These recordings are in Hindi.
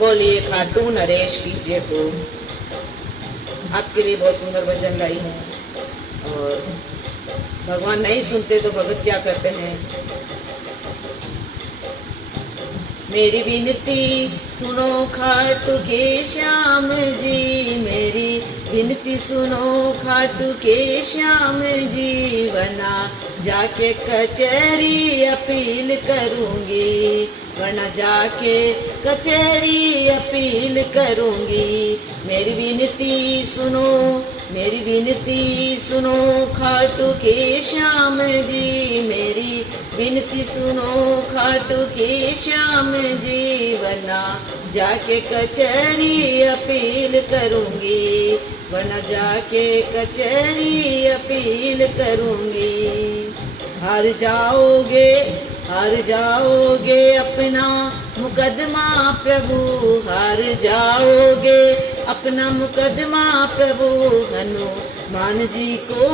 बोलिए खाटू नरेश की जय हो। आपके लिए बहुत सुंदर भजन लाई हूँ। और भगवान नहीं सुनते तो भगत क्या करते हैं। मेरी विनती सुनो खाटू के श्याम जी, मेरी विनती सुनो खाटू के श्याम जी, वरना जाके कचहरी अपील करूंगी, वरना जाके कचहरी अपील करूंगी। मेरी विनती सुनो, मेरी विनती सुनो खाटू के श्याम जी, मेरी विनती सुनो खाटू के श्याम जी, वरना जाके कचहरी अपील करूंगी, वरना जाके कचहरी अपील करूंगी। हार जाओगे, हार जाओगे अपना मुकदमा प्रभु, हार जाओगे अपना मुकदमा प्रभु, हनुमान जी को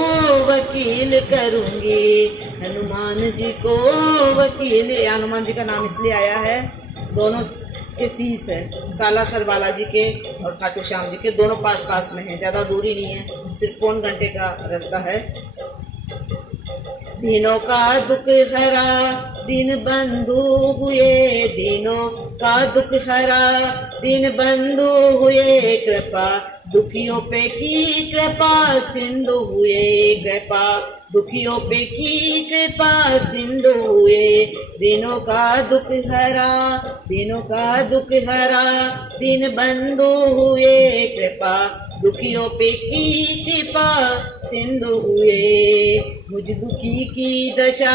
वकील करूंगी, हनुमान जी को वकील। हनुमान जी का नाम इसलिए आया है, दोनों के शीश है, सालासर बालाजी के और खाटू श्याम जी के, दोनों पास पास में हैं, ज़्यादा दूरी नहीं है, सिर्फ पौन घंटे का रास्ता है। दिनों का दुख हरा दिन बंधु हुए, दिनों का दुख हरा दिन बंधु हुए, कृपा दुखियों पे की कृपा सिंधु हुए, कृपा दुखियों पे की कृपा सिंधु हुए। दिनों का दुख हरा, दिनों का दुख हरा दिन बंधु हुए, कृपा दुखियों पे की कृपा सिंधु हुए। मुझ दुखी की दशा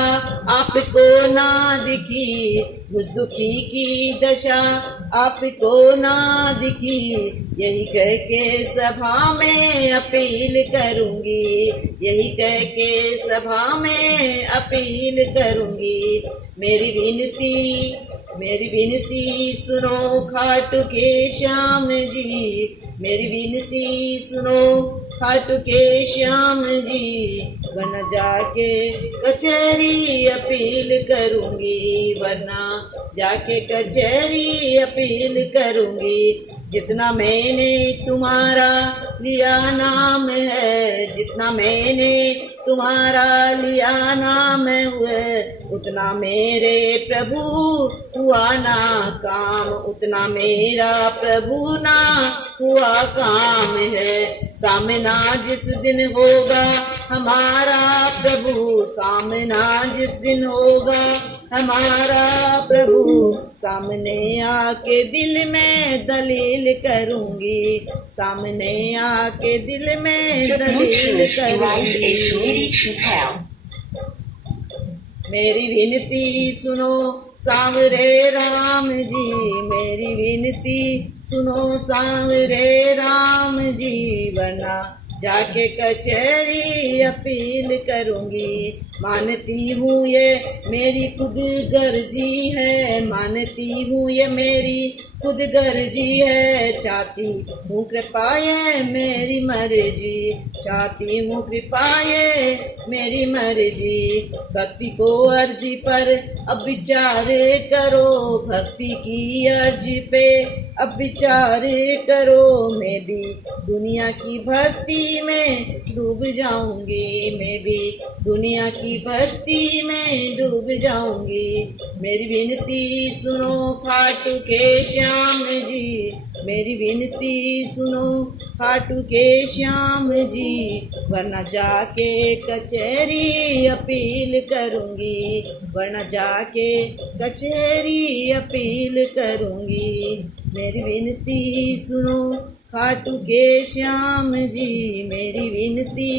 आपको ना दिखी, मुझ दुखी की दशा आपको ना दिखी, यही कह के सभा में अपील करूंगी, यही कह के सभा में अपील करूंगी। मेरी विनती, मेरी विनती सुनो खाटू के श्याम जी, मेरी विनती सुनो खाटू के श्याम जी, वरना जाके कचहरी अपील करूंगी, वरना जाके कचहरी अपील करूंगी। जितना मैंने तुम्हारा लिया नाम है, जितना मैंने तुम्हारा लिया नाम हुए, उतना मेरे प्रभु हुआ ना काम, उतना मेरा प्रभु ना हुआ काम है। सामना जिस दिन होगा हमारा प्रभु, सामना जिस दिन होगा हमारा प्रभु, सामने आके दिल में दलील करूंगी, सामने आके दिल में दलील करूंगी। मेरी विनती सुनो सांवरे राम जी, मेरी विनती सुनो सांवरे राम जी, वरना जाके कचहरी अपील करूंगी। मानती हूँ ये मेरी खुद गर्जी है, मानती हूँ ये मेरी खुद गर्जी है, चाहती हूँ कृपा ये मेरी मर्जी, चाहती हूँ कृपा ये मेरी मर्जी। भक्ति को अर्जी पर अब विचार करो, भक्ति की अर्जी पे अब विचार करो, मैं भी दुनिया की भक्ति में डूब जाऊंगी, मैं भी दुनिया की भक्ति में डूब जाऊंगी। मेरी विनती सुनो खाटू के श्याम जी, मेरी विनती सुनो खाटू के श्याम जी, वरना जाके कचहरी अपील करूंगी, वरना जाके कचहरी अपील करूंगी। मेरी विनती सुनो खाटू के श्याम जी, मेरी विनती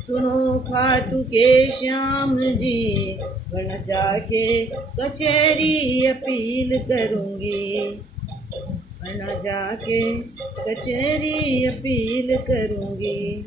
सुनो खाटू के श्याम जी, वरना जाके कचहरी अपील करूंगी, वरना जाके कचहरी अपील करूंगी।